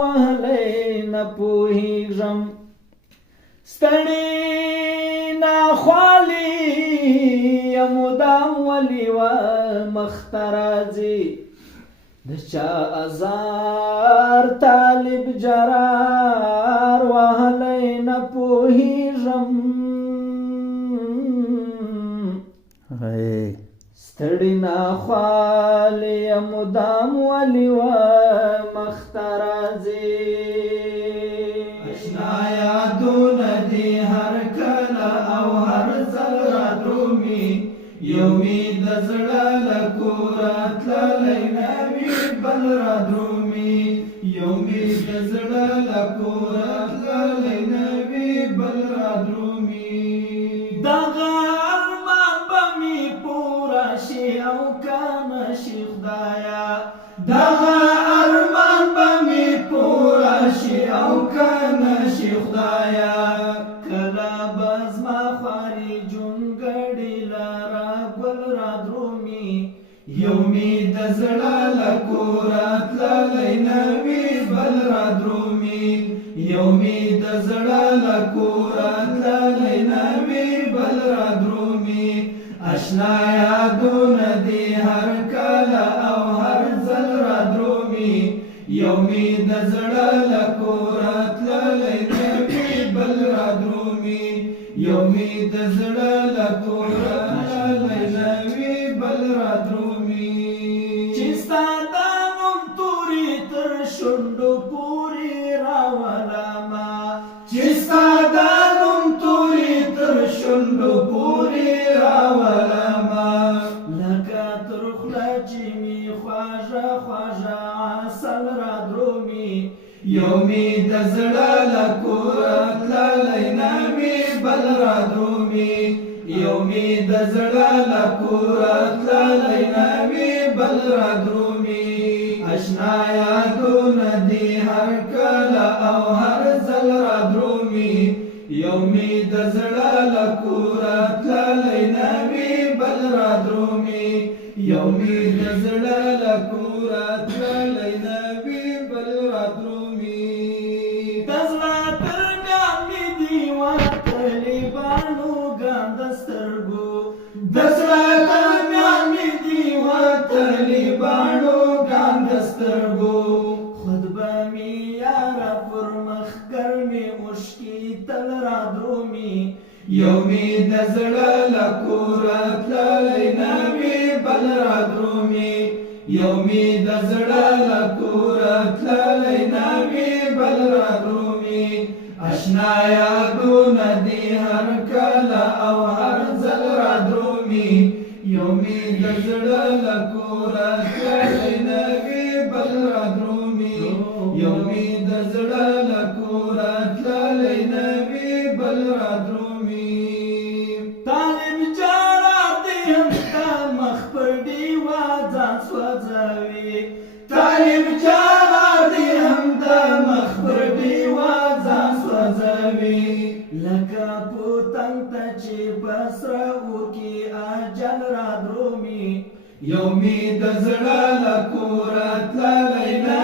وهلی نه پوهیږم ستړی ناخوالي مدام ولي و مخته راځي د چا ازار طالب جرار وهلی نه پوهیږم ستړی ناخوالي مدام ولي و مخته راځي اشنا یادونه دي هر کله او هر ځل رادرومي یو مې د زړه له کوره تللی نه وي بل رادرومي یو مې د زړه له کوره تللی نه وي بل رادرومي دغه ارمان به مې پوره شي او که نه شي خدایه دغه ارمان به مې پوره شي او که نه شي خدایه کله به زما خواري جونګړې لاره ګل رادرومي یو مې د زړه له کوره تللی نه وي بل رادرومي یو مې د زړه له کوره تللی نه وي بل رادرومي اشنا یادونه دي هر کله او هر ځل رادرومي یو مې د زړه له کوره تللی نه وي بل رادرومي یو مې د زړه له کوره تللی نه وي بل رادرومي چې ستا د نوم تورې تر شونډو پورې راولمه چې ستا د نوم تورې تر شونډو پورې راولمه لکه تر خوله چې مې خواږه خواږه عسل رادرومي یو مې د زړه له کوره تللی نه وي بل رادرومي یو مې د زړه له کوره تللی نه وي بل رادرومي اشنا یادونه دي هر کله او هر ځل رادرومي یو مې د زړه له کوره تللی نه وي بل رادرومي یو مې د زړه له کوره تللی نه وي بل رادرومي د زړه تر میان مې دي وتلي باڼو ګند سترګو د زړه تر میان مې دي وتلي باڼو ګند سترګو خود به مې یاره پر مخ ګرمې اوښکې تل رادرومي یو مې د زړه له کوره تللی نه وي بل رادرومي یو مې د زړه له کوره تللی نه وي بل رادرومي اشنا یادونه دي هر کله او هر ځل رادرومي یو مې د زړه له کوره تللی نه وي بل رادرومي یو مې د زړه له کوره تللی نه وي بل رادرومي طالب جارا دی هم تا مخ پر ډیوه ځان سوځوي طالب جارا دی هم د مخ پر ډیوه ځان سوځوي لکه پتنګ ته چې په سره وکي اجل رادرومي یو مې د زړه له کوره تللی نه